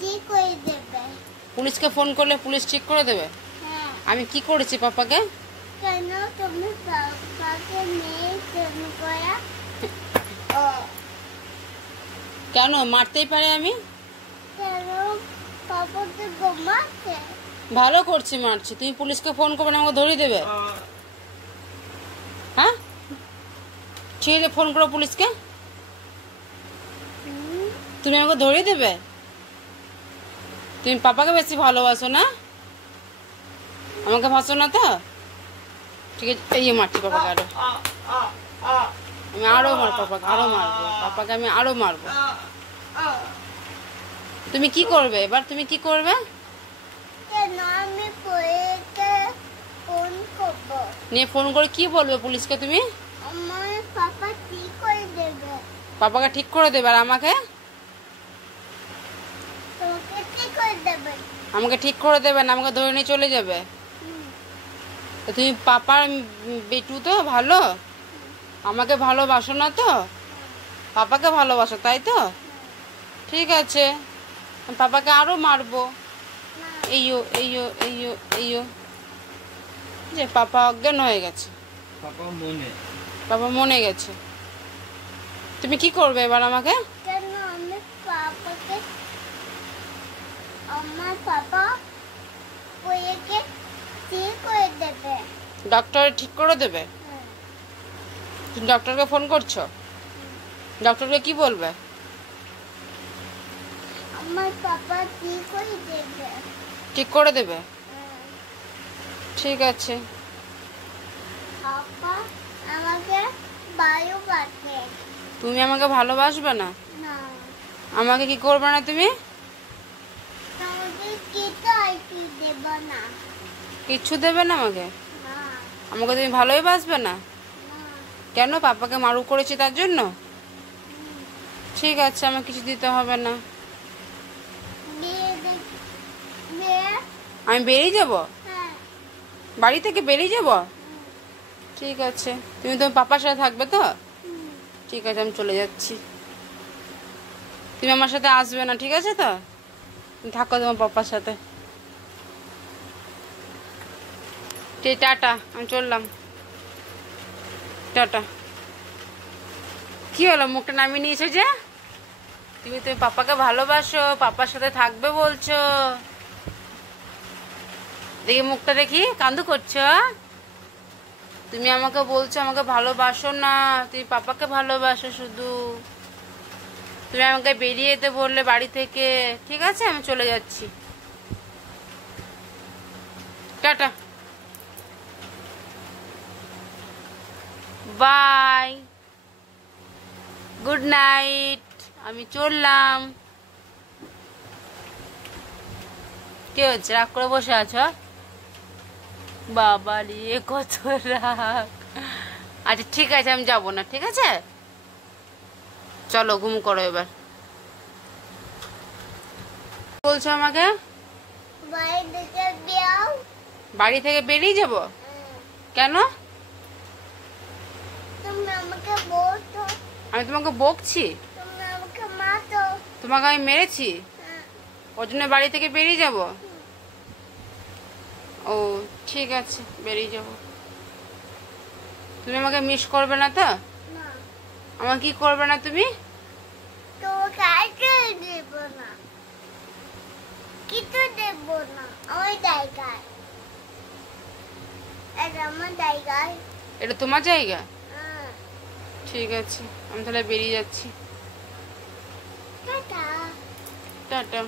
ঠিক করে দেবে। পুলিশকে ফোন করলে পুলিশ ঠিক করে দেবে? হ্যাঁ। আমি কি করেছি পাপাকে? কেন তুমি পাপাকে মেয়ে ফোন করা? কেন মারতেই পারে আমি? কেন পাপা তো ঘুমাচ্ছে। ভালো করছি মারছি, তুমি পুলিশকে ফোন করবে না, আমাকে ধরিয়ে দেবে? হ্যাঁ, ঠিক আছে, ফোন করো পুলিশকে। তুমি আমাকে ধরিয়ে দেবে? তুমি পাপাকে বেশি ভালোবাসো না, আমাকে ভাসো না তো? ঠিক আছে, এই মারছি পাপাকে আরো, আমি আরো পাপাকে আরো মারবো, পাপাকে আমি আরো মারবো। তুমি কি করবে এবার? তুমি কি করবে? কেন আমি পড়েকে ফোন করব। নিয়ে ফোন করে কি বলবে পুলিশকে তুমি? আমার পাপা ঠিক করে দেবে। পাপাকে ঠিক করে দেবে আর আমাকে? তোমাকে ঠিক করে দেবে। আমাকে ঠিক করে দেবে না, আমাকে ধরে নিয়ে চলে যাবে? তো তুমি পাপার বেটু তো ভালো, আমাকে ভালোবাসো না তো, পাপাকে ভালোবাসো তাই তো? ঠিক আছে, আমি পাপাকে আরো মারবো। এইও এইও এইও এইও, যে পাপা অজ্ঞান হয়ে গেছে, পাপা মনে গেছে। তুমি কি করবে এবার আমাকে? কেন আমি পাপাকে, আমার পাপা পড়েকে ঠিক করে দেবে। ডক্টর ঠিক করে দেবে? তুমি ডক্টরকে ফোন করছো? ডক্টরকে কি বলবে? আমার পাপা ঠিক করে দেবে। ঠিক করে দেবে? ঠিক আছে। পাপা আমাকে ভালোবাসে। তুমি আমাকে ভালোবাসবে না? না। আমাকে কি করবে না তুমি? তোমাকে কিছু আইটি দেব না। কিচ্ছু দেবে না আমাকে? না। আমাকে তুমি ভালোই বাসবে না? না। কেন, পাপাকে মারু করেছি তার জন্য? ঠিক আছে, আমার কিছু দিতে হবে না। আমি বেরিয়ে যাব? হ্যাঁ। বাড়ি থেকে বেরিয়ে যাব? ঠিক আছে, তুমি তোমার পাপার সাথে থাকবে তো? ঠিক আছে, আমি চলে যাচ্ছি, তুমি আমার সাথে আসবে না, ঠিক আছে তো? থাকো তোমার পাপার সাথে। টাটা, আমি চললাম, টাটা। কি হলো, মুখটা নামিয়ে নিয়েছো যে? তুমি তুমি পাপাকে ভালোবাসো, পাপার সাথে থাকবে বলছো, দেখি মুখটা দেখি, কান্দু করছো। তুমি আমাকে বলছো আমাকে ভালোবাসো না, তুমি পাপাকে ভালোবাসো শুধু। তুমি আমাকে বেরিয়ে যেতে বললে বাড়ি থেকে, ঠিক আছে, আমি চলে যাচ্ছি, টাটা, বাই, গুড নাইট, আমি চললাম। কি হচ্ছে, রাগ করে বসে আছো? বাবা রে, কত রাগ। আচ্ছা ঠিক আছে, আমি যাবো না, ঠিক আছে, চলো ঘুম করো এবার। বলছো আমাকে? বাড়ি থেকে বেরিয়ে যাব? কেন? তুমি আমাকে বলছো। আমি তোমাকে বকছি? তুমি আমাকে মারছো। তোমাকে আমি মেরেছি? ওর জন্য বাড়ি থেকে বেরিয়ে যাব? ও ঠিক আছে, বেরিয়ে যাব। তুমি আমাকে মিস করবে না তো? না। আমার কি করবে না তুমি? তোমাকে আইতে দেব না, কিছু দেব না। আমার জায়গায়, এটা আমার জায়গায়। এটা তোমার জায়গা? ঠিক আছে, আমি তাহলে বেরিয়ে যাচ্ছি, টাটা। টাটা।